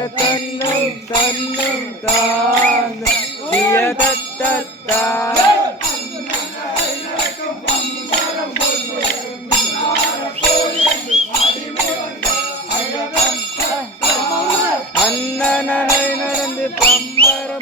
தன்னம் தன்னும் தான தத்தா அண்ணனை நடந்து பம்பரம்